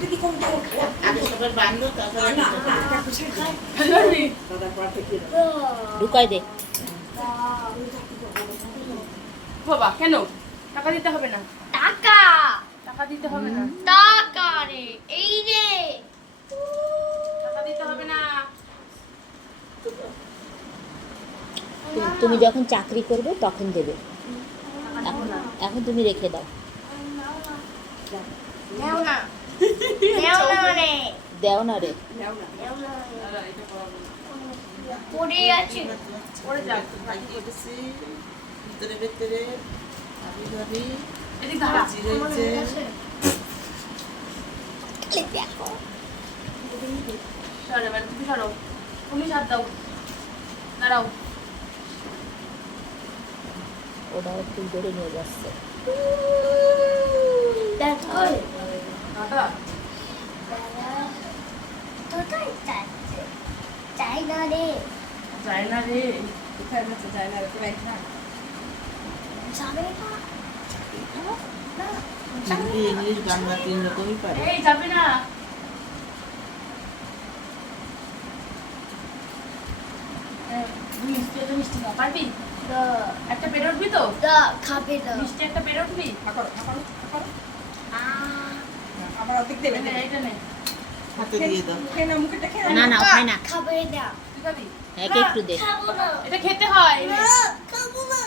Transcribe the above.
আগে সবার বান্ধব তারপরে ঢুকাই দে। বাবা কেন টাকা দিতে হবে না? টাকা টাকা দিতে হবে না। টাকা রে এই রে টাকা দিতে হবে না। তুমি যখন চাকরি করবে তখন দেবে, টাকা দেবো না। এখন তুমি রেখে দাও। নেও না নেও না রে দেও না রে। নেও না দাঁড়া, এটা করাবো না। পড়ে আছে পড়ে যাক। ভিতরে ভেতরে ভাবি ভাবি এদিক দাঁড়া। জিরেছে দেখো সরো এবার, তুমি সরো। তুমি হাত দাও। দাঁড়াও। ওরা ফুল ধরে নিয়ে যাচ্ছে। দেখো দাদা কোথায় যাচ্ছে চাই না রে যায় না রে। কোথায় যাচ্ছে যায় না এরকম একটা যাবে না হিন্দি ইংলিশ বাংলা তিন রকমই পারে এই যাবে না। মিষ্টি একটা মিষ্টি খাও, পারবি? একটা পেরে উঠবি তো? খাবে না মিষ্টি একটা পেরে উঠবি? আবার অর্ধেক দেবে এই নে, এইটা নে। হাতে দিয়ে দাও খেয়ে নাও, মুখেটা খেয়ে নাও। না না, খায় না। খাবে না তুই খাবি? একে একটু দে। খাবো না এটা খেতে হয়। খাবো না